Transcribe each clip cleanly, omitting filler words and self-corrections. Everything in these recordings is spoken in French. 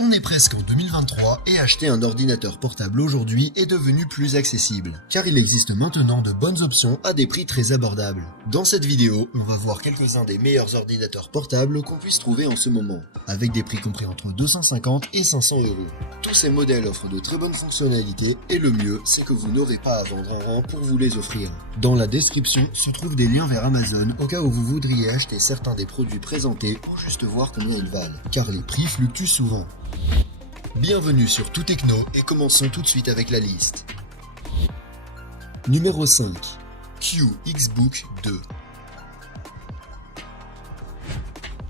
On est presque en 2023 et acheter un ordinateur portable aujourd'hui est devenu plus accessible, car il existe maintenant de bonnes options à des prix très abordables. Dans cette vidéo, on va voir quelques-uns des meilleurs ordinateurs portables qu'on puisse trouver en ce moment, avec des prix compris entre 250 et 500 €. Tous ces modèles offrent de très bonnes fonctionnalités et le mieux, c'est que vous n'aurez pas à vendre un rang pour vous les offrir. Dans la description se trouvent des liens vers Amazon au cas où vous voudriez acheter certains des produits présentés ou juste voir combien ils valent, car les prix fluctuent souvent. Bienvenue sur Tout Techno et commençons tout de suite avec la liste. Numéro 5. QXBook 2.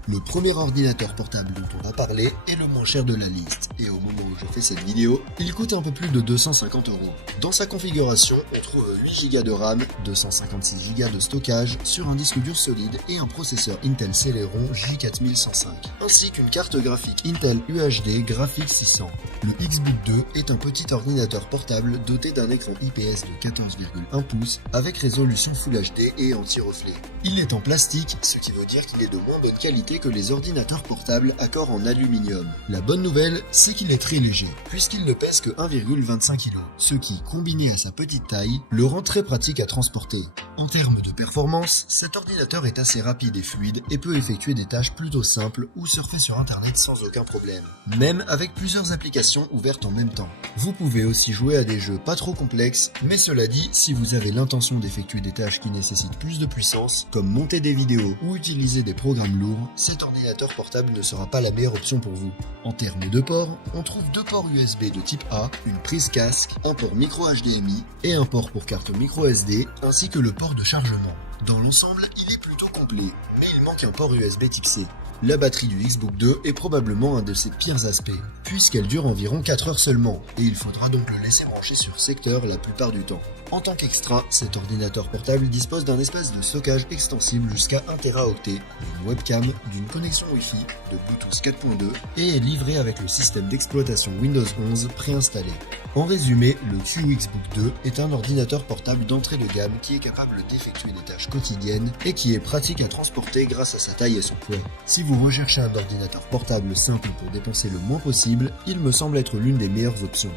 Le premier ordinateur portable dont on va parler est le moins cher de la liste, et au moment où je fais cette vidéo, il coûte un peu plus de 250 €. Dans sa configuration, on trouve 8 Go de RAM, 256 Go de stockage sur un disque dur solide et un processeur Intel Celeron J4105, ainsi qu'une carte graphique Intel UHD Graphics 600. Le XBook 2 est un petit ordinateur portable doté d'un écran IPS de 14,1 pouces avec résolution Full HD et anti-reflet. Il est en plastique, ce qui veut dire qu'il est de moins bonne qualité que les ordinateurs portables à corps en aluminium. La bonne nouvelle, c'est qu'il est très léger, puisqu'il ne pèse que 1,25 kg, ce qui, combiné à sa petite taille, le rend très pratique à transporter. En termes de performance, cet ordinateur est assez rapide et fluide et peut effectuer des tâches plutôt simples ou surfer sur internet sans aucun problème, même avec plusieurs applications ouvertes en même temps. Vous pouvez aussi jouer à des jeux pas trop complexes, mais cela dit, si vous avez l'intention d'effectuer des tâches qui nécessitent plus de puissance, comme monter des vidéos ou utiliser des programmes lourds, cet ordinateur portable ne sera pas la meilleure option pour vous. En termes de ports, on trouve deux ports USB de type A, une prise casque, un port micro HDMI et un port pour carte micro SD, ainsi que le port de chargement. Dans l'ensemble, il est plutôt complet, mais il manque un port USB type C. La batterie du XBook 2 est probablement un de ses pires aspects, puisqu'elle dure environ 4 heures seulement, et il faudra donc le laisser brancher sur secteur la plupart du temps. En tant qu'extra, cet ordinateur portable dispose d'un espace de stockage extensible jusqu'à 1 Teraoctet, d'une webcam, d'une connexion Wi-Fi, de Bluetooth 4.2 et est livré avec le système d'exploitation Windows 11 préinstallé. En résumé, le QXBook 2 est un ordinateur portable d'entrée de gamme qui est capable d'effectuer des tâches quotidiennes et qui est pratique à transporter grâce à sa taille et son poids. Si vous recherchez un ordinateur portable simple pour dépenser le moins possible, il me semble être l'une des meilleures options.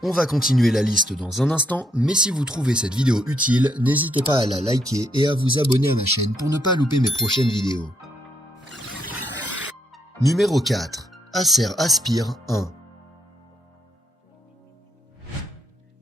On va continuer la liste dans un instant, mais si vous trouvez cette vidéo utile, n'hésitez pas à la liker et à vous abonner à ma chaîne pour ne pas louper mes prochaines vidéos. Numéro 4. Acer Aspire 1.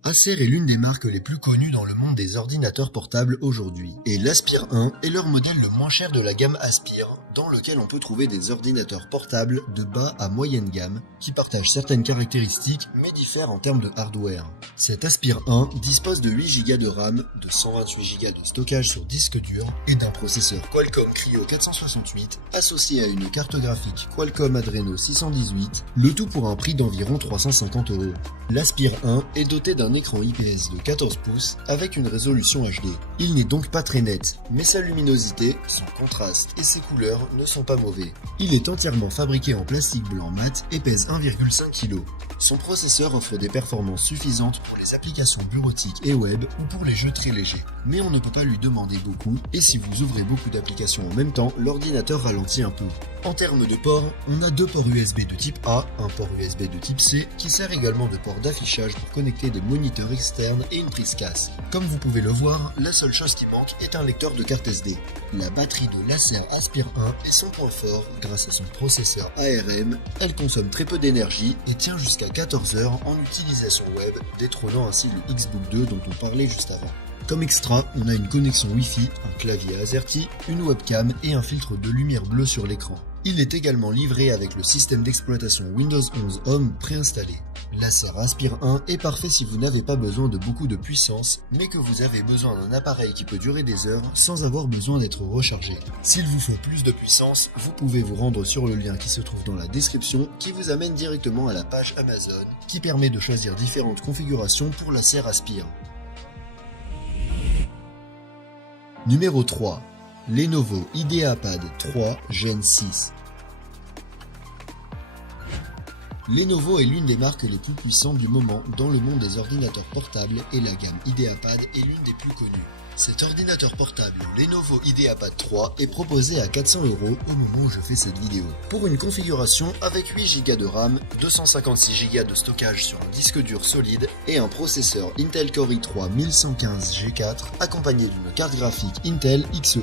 Acer est l'une des marques les plus connues dans le monde des ordinateurs portables aujourd'hui, et l'Aspire 1 est leur modèle le moins cher de la gamme Aspire, dans lequel on peut trouver des ordinateurs portables de bas à moyenne gamme qui partagent certaines caractéristiques mais diffèrent en termes de hardware. Cet Aspire 1 dispose de 8 Go de RAM, de 128 Go de stockage sur disque dur et d'un processeur Qualcomm Cryo 468 associé à une carte graphique Qualcomm Adreno 618, le tout pour un prix d'environ 350 €. L'Aspire 1 est doté d'un écran IPS de 14 pouces avec une résolution HD. Il n'est donc pas très net, mais sa luminosité, son contraste et ses couleurs ne sont pas mauvais. Il est entièrement fabriqué en plastique blanc mat et pèse 1,5 kg. Son processeur offre des performances suffisantes pour les applications bureautiques et web ou pour les jeux très légers. Mais on ne peut pas lui demander beaucoup et si vous ouvrez beaucoup d'applications en même temps, l'ordinateur ralentit un peu. En termes de ports, on a deux ports USB de type A, un port USB de type C qui sert également de port d'affichage pour connecter des moniteurs externes et une prise casque. Comme vous pouvez le voir, la seule chose qui manque est un lecteur de carte SD. La batterie de l'Acer Aspire 1 est son point fort grâce à son processeur ARM, elle consomme très peu d'énergie et tient jusqu'à 14 heures en utilisation web, détrônant ainsi le XBook 2 dont on parlait juste avant. Comme extra, on a une connexion Wi-Fi, un clavier AZERTY, une webcam et un filtre de lumière bleue sur l'écran. Il est également livré avec le système d'exploitation Windows 11 Home préinstallé. L'Acer Aspire 1 est parfait si vous n'avez pas besoin de beaucoup de puissance, mais que vous avez besoin d'un appareil qui peut durer des heures sans avoir besoin d'être rechargé. S'il vous faut plus de puissance, vous pouvez vous rendre sur le lien qui se trouve dans la description qui vous amène directement à la page Amazon qui permet de choisir différentes configurations pour l'Acer Aspire. Numéro 3. Lenovo IdeaPad 3 Gen 6. Lenovo est l'une des marques les plus puissantes du moment dans le monde des ordinateurs portables et la gamme IdeaPad est l'une des plus connues. Cet ordinateur portable Lenovo IdeaPad 3 est proposé à 400 € au moment où je fais cette vidéo. Pour une configuration avec 8 Go de RAM, 256 Go de stockage sur un disque dur solide et un processeur Intel Core i3 1115G4 accompagné d'une carte graphique Intel XE.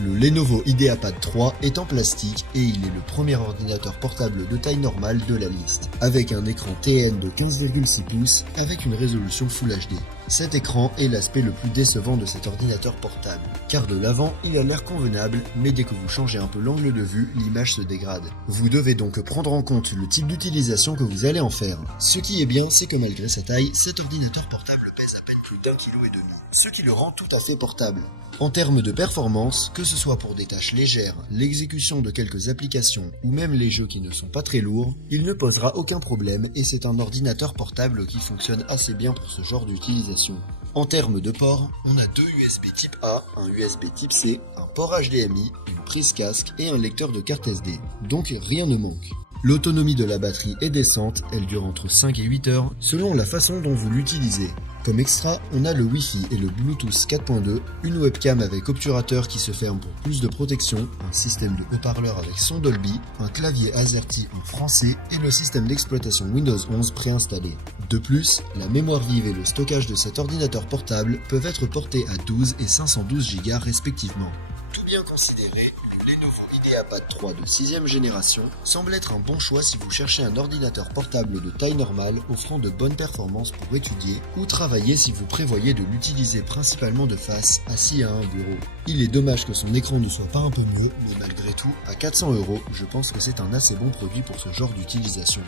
Le Lenovo IdeaPad 3 est en plastique et il est le premier ordinateur portable de taille normale de la liste, avec un écran TN de 15,6 pouces avec une résolution Full HD. Cet écran est l'aspect le plus décevant de cet ordinateur portable, car de l'avant il a l'air convenable, mais dès que vous changez un peu l'angle de vue, l'image se dégrade. Vous devez donc prendre en compte le type d'utilisation que vous allez en faire. Ce qui est bien, c'est que malgré sa taille, cet ordinateur portable pèse à peine plus d'1,5 kg, ce qui le rend tout à fait portable. En termes de performance, que ce soit pour des tâches légères, l'exécution de quelques applications ou même les jeux qui ne sont pas très lourds, il ne posera aucun problème et c'est un ordinateur portable qui fonctionne assez bien pour ce genre d'utilisation. En termes de port, on a deux USB type A, un USB type C, un port HDMI, une prise casque et un lecteur de carte SD, donc rien ne manque. L'autonomie de la batterie est décente, elle dure entre 5 et 8 heures selon la façon dont vous l'utilisez. Comme extra, on a le Wi-Fi et le Bluetooth 4.2, une webcam avec obturateur qui se ferme pour plus de protection, un système de haut-parleur avec son Dolby, un clavier AZERTY en français et le système d'exploitation Windows 11 préinstallé. De plus, la mémoire vive et le stockage de cet ordinateur portable peuvent être portés à 12 et 512 Go respectivement. Tout bien considéré, le Lenovo IdeaPad 3 de 6ème génération semble être un bon choix si vous cherchez un ordinateur portable de taille normale offrant de bonnes performances pour étudier ou travailler si vous prévoyez de l'utiliser principalement de face, assis à un bureau. Il est dommage que son écran ne soit pas un peu mieux, mais malgré tout, à 400 €, je pense que c'est un assez bon produit pour ce genre d'utilisation.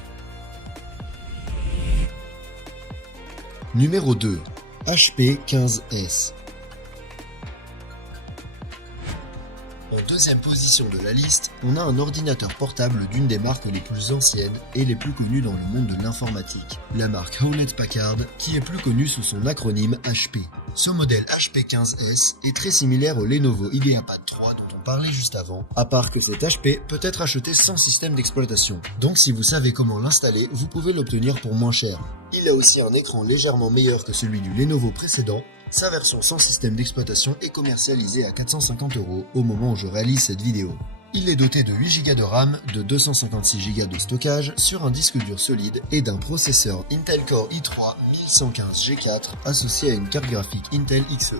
Numéro 2. HP 15S. En deuxième position de la liste, on a un ordinateur portable d'une des marques les plus anciennes et les plus connues dans le monde de l'informatique, la marque Hewlett-Packard, qui est plus connue sous son acronyme HP. Ce modèle HP 15S est très similaire au Lenovo IdeaPad 3 dont on parlait juste avant, à part que cet HP peut être acheté sans système d'exploitation. Donc si vous savez comment l'installer, vous pouvez l'obtenir pour moins cher. Il a aussi un écran légèrement meilleur que celui du Lenovo précédent. Sa version sans système d'exploitation est commercialisée à 450 € au moment où je réalise cette vidéo. Il est doté de 8 Go de RAM, de 256 Go de stockage sur un disque dur solide et d'un processeur Intel Core i3 1115G4 associé à une carte graphique Intel XE.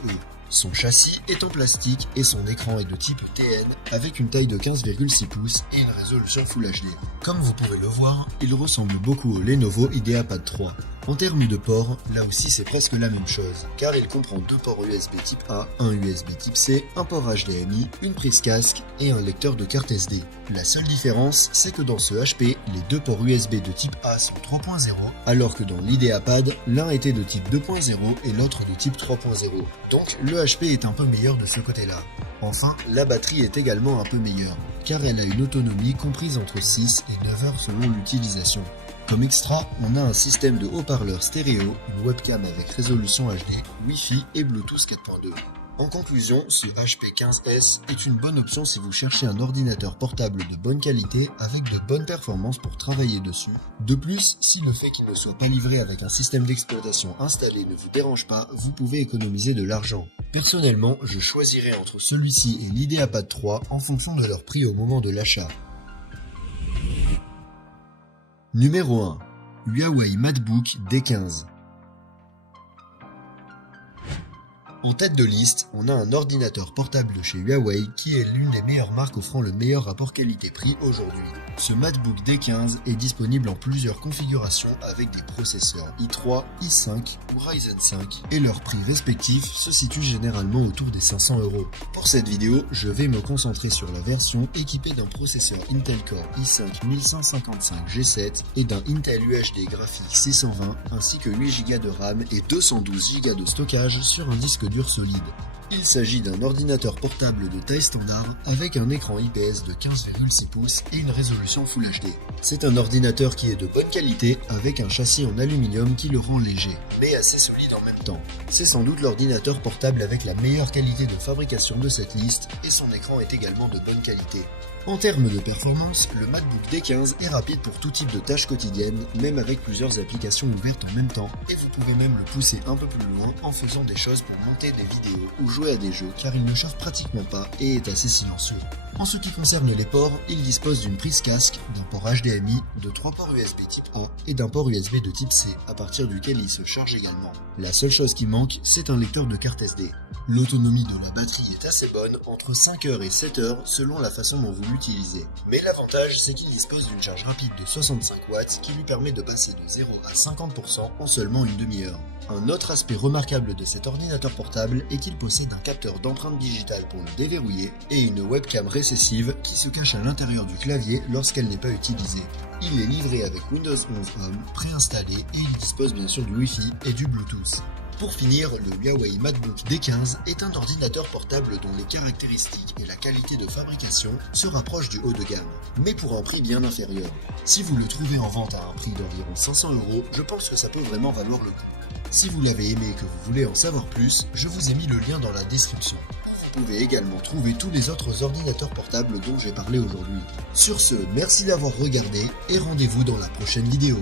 Son châssis est en plastique et son écran est de type TN avec une taille de 15,6 pouces et une résolution Full HD. Comme vous pouvez le voir, il ressemble beaucoup au Lenovo IdeaPad 3. En termes de ports, là aussi c'est presque la même chose, car il comprend deux ports USB type A, un USB type C, un port HDMI, une prise casque et un lecteur de carte SD. La seule différence, c'est que dans ce HP, les deux ports USB de type A sont 3.0, alors que dans l'IdeaPad, l'un était de type 2.0 et l'autre de type 3.0. Donc le HP est un peu meilleur de ce côté-là. Enfin, la batterie est également un peu meilleure, car elle a une autonomie comprise entre 6 et 9 heures selon l'utilisation. Comme extra, on a un système de haut-parleurs stéréo, une webcam avec résolution HD, Wi-Fi et Bluetooth 4.2. En conclusion, ce HP 15S est une bonne option si vous cherchez un ordinateur portable de bonne qualité avec de bonnes performances pour travailler dessus. De plus, si le fait qu'il ne soit pas livré avec un système d'exploitation installé ne vous dérange pas, vous pouvez économiser de l'argent. Personnellement, je choisirais entre celui-ci et l'IdeaPad 3 en fonction de leur prix au moment de l'achat. Numéro 1. Huawei MateBook D15. En tête de liste, on a un ordinateur portable de chez Huawei qui est l'une des meilleures marques offrant le meilleur rapport qualité-prix aujourd'hui. Ce MateBook D15 est disponible en plusieurs configurations avec des processeurs i3, i5 ou Ryzen 5 et leurs prix respectifs se situent généralement autour des 500 €. Pour cette vidéo, je vais me concentrer sur la version équipée d'un processeur Intel Core i5 1155G7 et d'un Intel UHD graphique 620 ainsi que 8 Go de RAM et 212 Go de stockage sur un disque dur solide. Il s'agit d'un ordinateur portable de taille standard avec un écran IPS de 15,6 pouces et une résolution Full HD. C'est un ordinateur qui est de bonne qualité avec un châssis en aluminium qui le rend léger, mais assez solide en même temps. C'est sans doute l'ordinateur portable avec la meilleure qualité de fabrication de cette liste et son écran est également de bonne qualité. En termes de performance, le MacBook D15 est rapide pour tout type de tâches quotidiennes, même avec plusieurs applications ouvertes en même temps, et vous pouvez même le pousser un peu plus loin en faisant des choses pour monter des vidéos ou jouer à des jeux, car il ne chauffe pratiquement pas et est assez silencieux. En ce qui concerne les ports, il dispose d'une prise casque, d'un port HDMI, de 3 ports USB type A et d'un port USB de type C, à partir duquel il se charge également. La seule chose qui manque, c'est un lecteur de carte SD. L'autonomie de la batterie est assez bonne, entre 5 heures et 7 heures selon la façon dont vous l'utilisez. Mais l'avantage, c'est qu'il dispose d'une charge rapide de 65 watts qui lui permet de passer de 0 à 50% en seulement une demi-heure. Un autre aspect remarquable de cet ordinateur portable est qu'il possède un capteur d'empreinte digitale pour le déverrouiller et une webcam récessive qui se cache à l'intérieur du clavier lorsqu'elle n'est pas utilisée. Il est livré avec Windows 11 Home préinstallé et il dispose bien sûr du Wi-Fi et du Bluetooth. Pour finir, le Huawei MacBook D15 est un ordinateur portable dont les caractéristiques et la qualité de fabrication se rapprochent du haut de gamme, mais pour un prix bien inférieur. Si vous le trouvez en vente à un prix d'environ 500 €, je pense que ça peut vraiment valoir le coup. Si vous l'avez aimé et que vous voulez en savoir plus, je vous ai mis le lien dans la description. Vous pouvez également trouver tous les autres ordinateurs portables dont j'ai parlé aujourd'hui. Sur ce, merci d'avoir regardé et rendez-vous dans la prochaine vidéo.